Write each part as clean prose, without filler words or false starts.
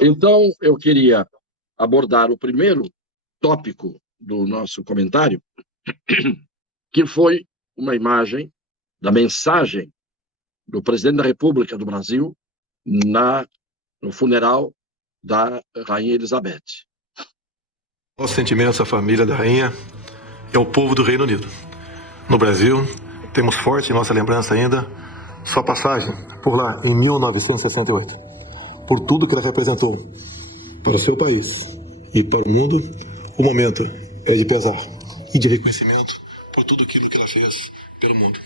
Então, eu queria abordar o primeiro tópico do nosso comentário, que foi uma imagem da mensagem do presidente da República do Brasil no funeral da Rainha Elizabeth. Nossos sentimentos à família da rainha e ao povo do Reino Unido. No Brasil, temos forte em nossa lembrança ainda sua passagem por lá em 1968. Por tudo que ela representou para o seu país e para o mundo, o momento é de pesar e de reconhecimento por tudo aquilo que ela fez pelo mundo.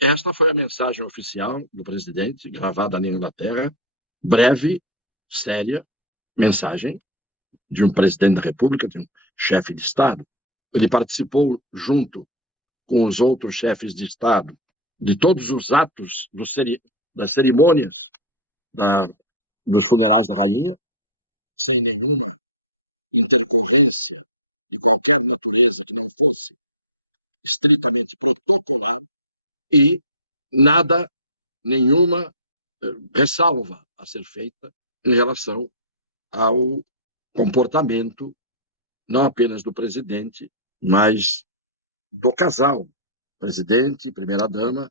Esta foi a mensagem oficial do presidente, gravada na Inglaterra, breve, séria mensagem de um presidente da República, de um chefe de Estado. Ele participou junto com os outros chefes de Estado de todos os atos das cerimônias dos funerais da rainha, sem nenhuma intercorrência de qualquer natureza que não fosse estritamente protocolar e nada, nenhuma ressalva a ser feita em relação ao comportamento não apenas do presidente, mas do casal, presidente e primeira-dama,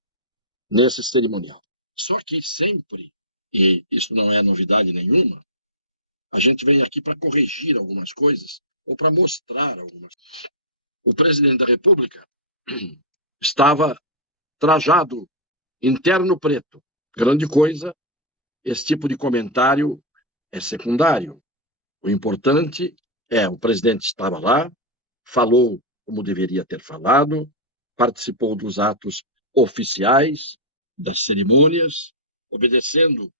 nesse cerimonial. Só que sempre, e isso não é novidade nenhuma, a gente vem aqui para corrigir algumas coisas ou para mostrar algumas coisas. O presidente da República estava trajado em terno preto. Grande coisa, esse tipo de comentário é secundário. O importante é o presidente estava lá, falou como deveria ter falado, participou dos atos oficiais, das cerimônias, obedecendo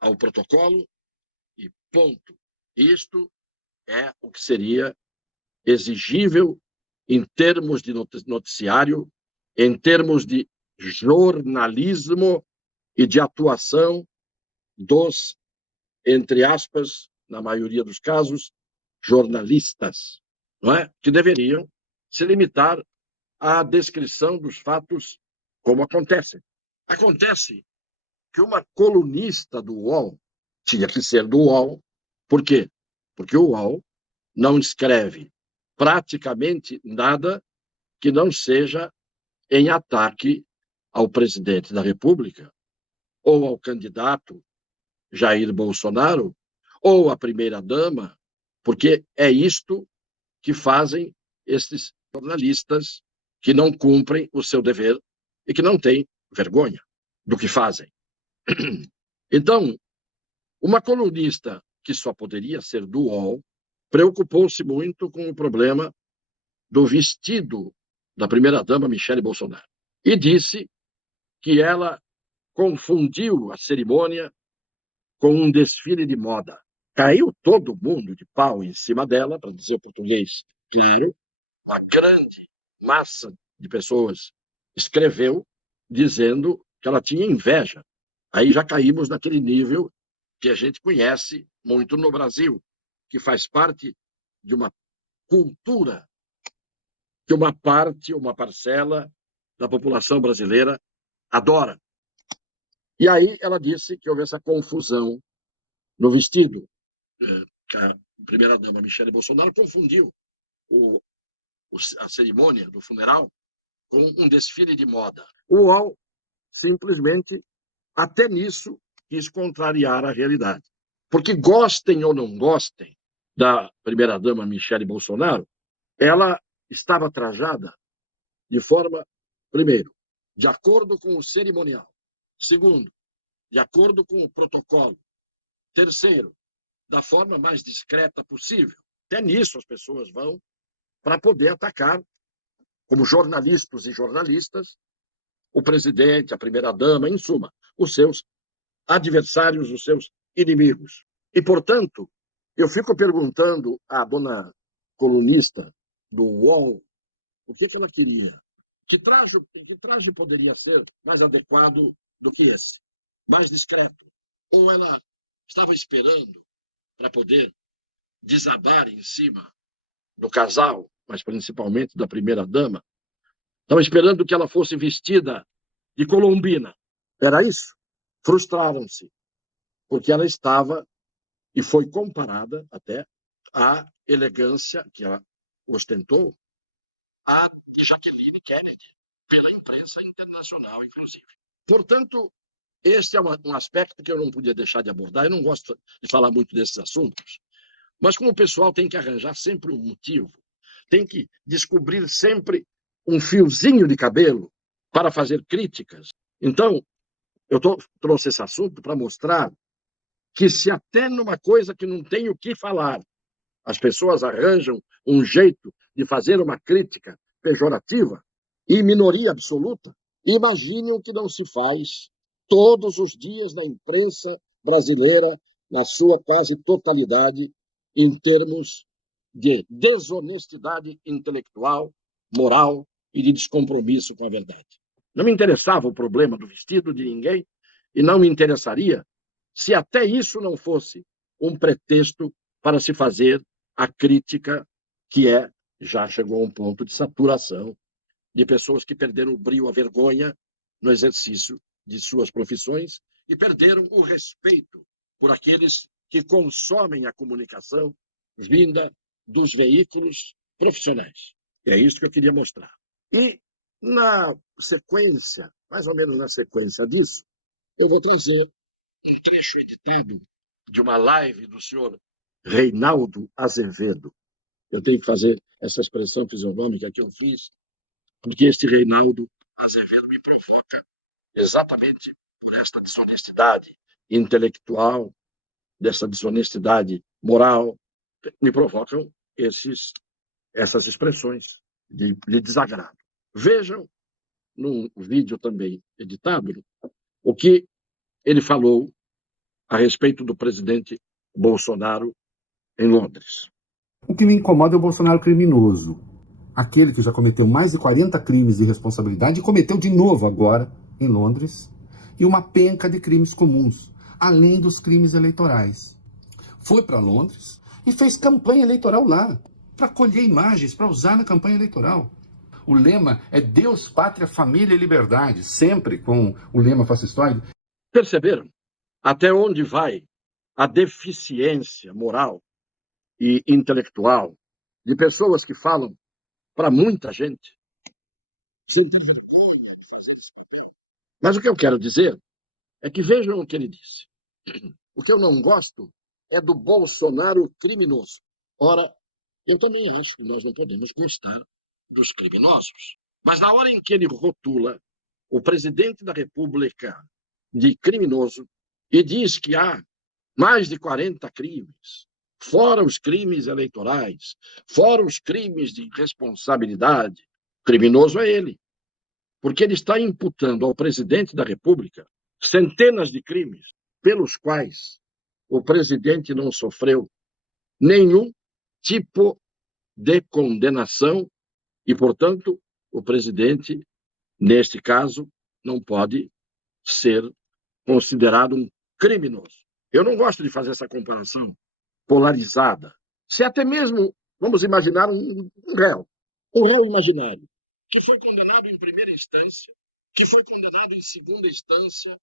ao protocolo e ponto. Isto é o que seria exigível em termos de noticiário, em termos de jornalismo e de atuação dos, entre aspas, na maioria dos casos, jornalistas, não é? Que deveriam se limitar à descrição dos fatos como acontecem. Acontece que uma colunista do UOL tinha que ser do UOL. Por quê? Porque o UOL não escreve praticamente nada que não seja em ataque ao presidente da República ou ao candidato Jair Bolsonaro ou à primeira-dama, porque é isto que fazem esses jornalistas que não cumprem o seu dever e que não têm vergonha do que fazem. Então, uma colunista que só poderia ser do UOL preocupou-se muito com o problema do vestido da primeira-dama Michele Bolsonaro e disse que ela confundiu a cerimônia com um desfile de moda. Caiu todo mundo de pau em cima dela, para dizer o português claro. Uma grande massa de pessoas escreveu dizendo que ela tinha inveja. Aí já caímos naquele nível que a gente conhece muito no Brasil, que faz parte de uma cultura que uma parte, uma parcela da população brasileira adora. E aí ela disse que houve essa confusão no vestido. A primeira-dama Michele Bolsonaro confundiu a cerimônia do funeral com um desfile de moda. O UOL simplesmente, até nisso, quis contrariar a realidade. Porque gostem ou não gostem da primeira-dama Michele Bolsonaro, ela estava trajada de forma, primeiro, de acordo com o cerimonial. Segundo, de acordo com o protocolo. Terceiro, da forma mais discreta possível. Até nisso as pessoas vão para poder atacar, como jornalistas e jornalistas, o presidente, a primeira-dama, em suma, os seus adversários, os seus inimigos. E, portanto, eu fico perguntando à dona colunista do UOL o que ela queria. Que traje poderia ser mais adequado do que esse? Mais discreto? Ou ela estava esperando para poder desabar em cima do casal, mas principalmente da primeira-dama? Estava esperando que ela fosse vestida de colombina. Era isso? Frustraram-se, porque ela estava e foi comparada até à elegância que ela ostentou a de Jacqueline Kennedy, pela imprensa internacional, inclusive. Portanto, este é um aspecto que eu não podia deixar de abordar. Eu não gosto de falar muito desses assuntos, mas como o pessoal tem que arranjar sempre um motivo, tem que descobrir sempre um fiozinho de cabelo para fazer críticas. Então, eu trouxe esse assunto para mostrar que se até numa coisa que não tem o que falar, as pessoas arranjam um jeito de fazer uma crítica pejorativa e minoria absoluta, imagine o que não se faz todos os dias na imprensa brasileira, na sua quase totalidade, em termos de desonestidade intelectual, moral e de descompromisso com a verdade. Não me interessava o problema do vestido de ninguém e não me interessaria se até isso não fosse um pretexto para se fazer a crítica que já chegou a um ponto de saturação de pessoas que perderam o brio, a vergonha no exercício de suas profissões e perderam o respeito por aqueles que consomem a comunicação vinda dos veículos profissionais. É isso que eu queria mostrar. E na sequência, mais ou menos na sequência disso, eu vou trazer um trecho editado de uma live do senhor Reinaldo Azevedo. Eu tenho que fazer essa expressão fisionômica que eu fiz, porque este Reinaldo Azevedo me provoca exatamente por esta desonestidade intelectual, dessa desonestidade moral, me provocam essas expressões de desagrado. Vejam, num vídeo também editado, o que ele falou a respeito do presidente Bolsonaro em Londres. O que me incomoda é o Bolsonaro criminoso. Aquele que já cometeu mais de 40 crimes de responsabilidade e cometeu de novo agora, em Londres, e uma penca de crimes comuns, além dos crimes eleitorais. Foi para Londres e fez campanha eleitoral lá, para colher imagens, para usar na campanha eleitoral. O lema é Deus, Pátria, Família e Liberdade, sempre com o lema fascistoide. Perceberam até onde vai a deficiência moral e intelectual de pessoas que falam para muita gente, sem ter vergonha de fazer esse papel? Mas o que eu quero dizer é que vejam o que ele disse. O que eu não gosto é do Bolsonaro criminoso. Ora, eu também acho que nós não podemos gostar dos criminosos. Mas na hora em que ele rotula o presidente da República de criminoso e diz que há mais de 40 crimes, fora os crimes eleitorais, fora os crimes de responsabilidade, criminoso é ele. Porque ele está imputando ao presidente da República centenas de crimes pelos quais o presidente não sofreu nenhum tipo de condenação e, portanto, o presidente, neste caso, não pode ser considerado um criminoso. Eu não gosto de fazer essa comparação polarizada. Se até mesmo, vamos imaginar um réu imaginário, que foi condenado em primeira instância, que foi condenado em segunda instância,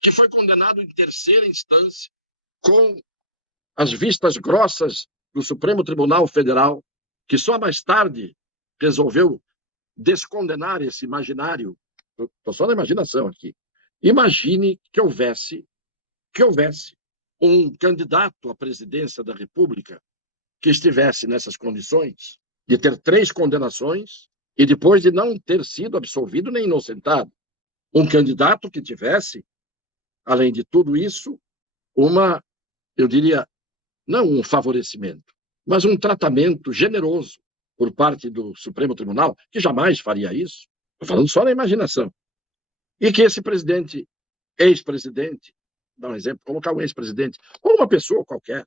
que foi condenado em terceira instância, com as vistas grossas do Supremo Tribunal Federal, que só mais tarde resolveu descondenar esse imaginário. Estou só na imaginação aqui. Imagine que houvesse um candidato à presidência da República que estivesse nessas condições de ter 3 condenações e depois de não ter sido absolvido nem inocentado. Um candidato que tivesse, além de tudo isso, eu diria, não um favorecimento, mas um tratamento generoso por parte do Supremo Tribunal, que jamais faria isso. Estou falando só na imaginação. E que esse presidente, ex-presidente, dá um exemplo, colocar um ex-presidente, ou uma pessoa qualquer,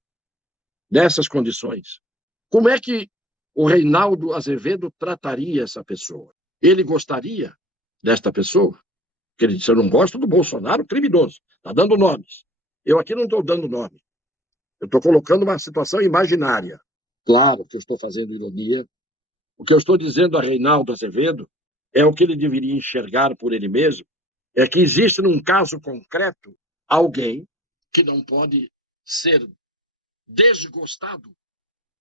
nessas condições, como é que o Reinaldo Azevedo trataria essa pessoa? Ele gostaria desta pessoa? Porque ele disse, eu não gosto do Bolsonaro criminoso. Está dando nomes. Eu aqui não estou dando nome. Eu estou colocando uma situação imaginária. Claro que eu estou fazendo ironia. O que eu estou dizendo a Reinaldo Azevedo é o que ele deveria enxergar por ele mesmo, é que existe num caso concreto alguém que não pode ser desgostado,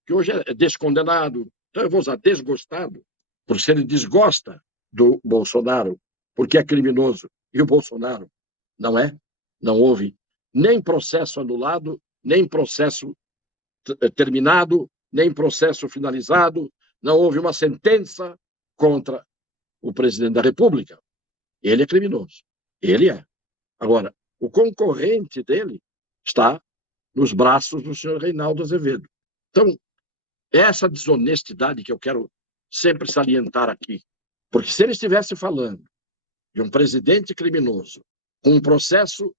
que hoje é descondenado, então eu vou usar desgostado, porque se ele desgosta do Bolsonaro, porque é criminoso, e o Bolsonaro não houve nem processo anulado, nem processo terminado, nem processo finalizado, não houve uma sentença contra o presidente da República. Ele é criminoso. Ele é. Agora, o concorrente dele está nos braços do senhor Reinaldo Azevedo. Então, essa desonestidade que eu quero sempre salientar aqui, porque se ele estivesse falando de um presidente criminoso, com um processo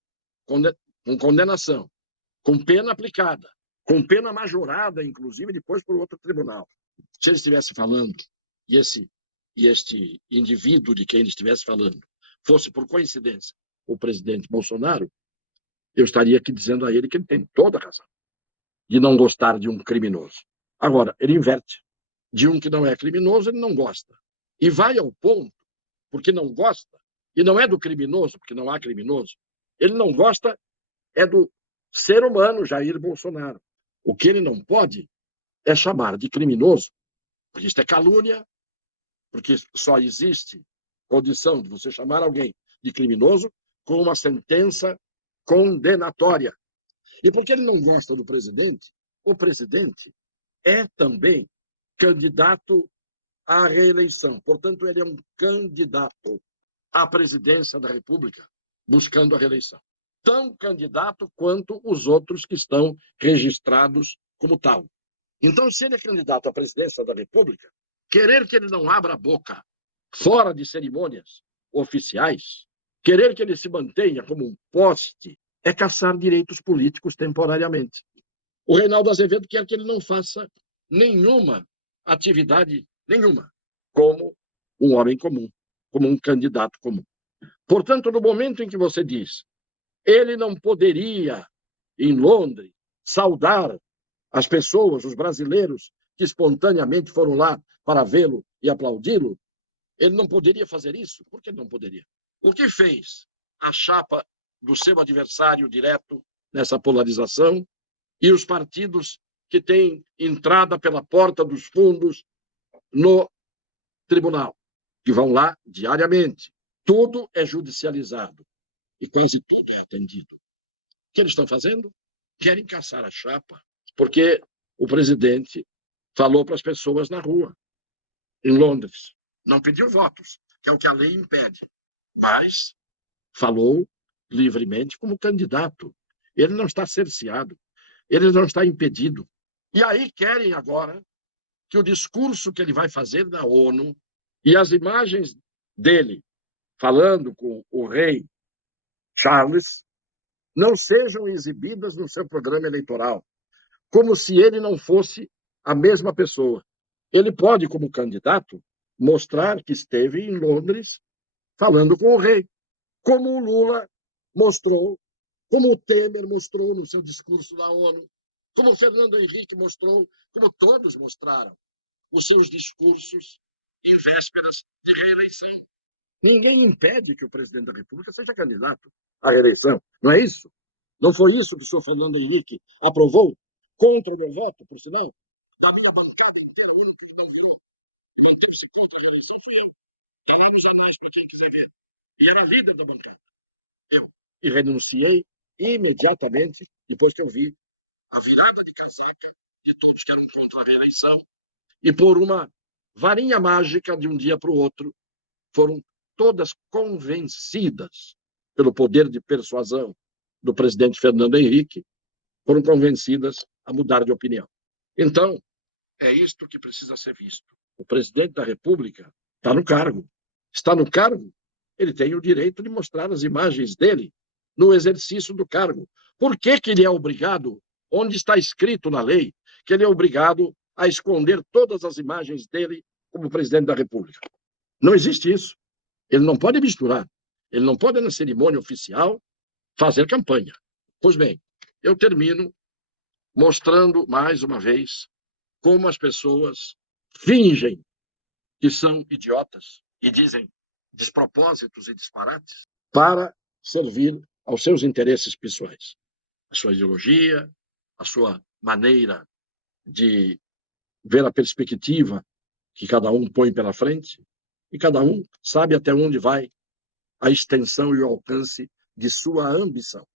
com condenação, com pena aplicada, com pena majorada, inclusive, depois por outro tribunal, se ele estivesse falando, e este indivíduo de quem ele estivesse falando fosse, por coincidência, o presidente Bolsonaro, eu estaria aqui dizendo a ele que ele tem toda a razão de não gostar de um criminoso. Agora, ele inverte. De um que não é criminoso, ele não gosta. E vai ao ponto, porque não gosta, e não é do criminoso, porque não há criminoso, ele não gosta é do ser humano Jair Bolsonaro. O que ele não pode é chamar de criminoso, porque isso é calúnia, porque só existe condição de você chamar alguém de criminoso com uma sentença condenatória. E porque ele não gosta do presidente, o presidente é também candidato à reeleição. Portanto, ele é um candidato à presidência da República, buscando a reeleição. Tão candidato quanto os outros que estão registrados como tal. Então, se ele é candidato à presidência da República, querer que ele não abra a boca fora de cerimônias oficiais, querer que ele se mantenha como um poste, é caçar direitos políticos temporariamente. O Reinaldo Azevedo quer que ele não faça nenhuma atividade, nenhuma, como um homem comum, como um candidato comum. Portanto, no momento em que você diz, ele não poderia, em Londres, saudar as pessoas, os brasileiros, que espontaneamente foram lá para vê-lo e aplaudi-lo, ele não poderia fazer isso? Por que não poderia? O que fez a chapa do seu adversário direto nessa polarização e os partidos que têm entrada pela porta dos fundos no tribunal, que vão lá diariamente? Tudo é judicializado e quase tudo é atendido. O que eles estão fazendo? Querem caçar a chapa, porque o presidente falou para as pessoas na rua, em Londres. Não pediu votos, que é o que a lei impede, mas falou livremente como candidato. Ele não está cerceado, ele não está impedido. E aí querem agora que o discurso que ele vai fazer na ONU e as imagens dele falando com o rei Charles não sejam exibidas no seu programa eleitoral, como se ele não fosse a mesma pessoa. Ele pode, como candidato, mostrar que esteve em Londres falando com o rei, como o Lula mostrou, como o Temer mostrou no seu discurso na ONU, como o Fernando Henrique mostrou, como todos mostraram os seus discursos em vésperas de reeleição. Ninguém impede que o presidente da República seja candidato à reeleição, não é isso? Não foi isso que o senhor Fernando Henrique aprovou contra o meu voto, por sinal? A minha bancada inteira, o único que não virou e manteve-se contra a reeleição fui eu. Está lá nos anais para quem quiser ver. E era líder da bancada. Eu. E renunciei imediatamente, depois que eu vi a virada de casaca de todos que eram contra a reeleição. E por uma varinha mágica, de um dia para o outro, foram todas convencidas pelo poder de persuasão do presidente Fernando Henrique, foram convencidas a mudar de opinião. Então, é isto que precisa ser visto. O presidente da República está no cargo. Está no cargo, ele tem o direito de mostrar as imagens dele no exercício do cargo. Por que que ele é obrigado, onde está escrito na lei, que ele é obrigado a esconder todas as imagens dele como presidente da República? Não existe isso. Ele não pode misturar. Ele não pode, na cerimônia oficial, fazer campanha. Pois bem, eu termino mostrando, mais uma vez, como as pessoas fingem que são idiotas e dizem despropósitos e disparates para servir aos seus interesses pessoais. A sua ideologia, a sua maneira de ver a perspectiva que cada um põe pela frente, e cada um sabe até onde vai a extensão e o alcance de sua ambição.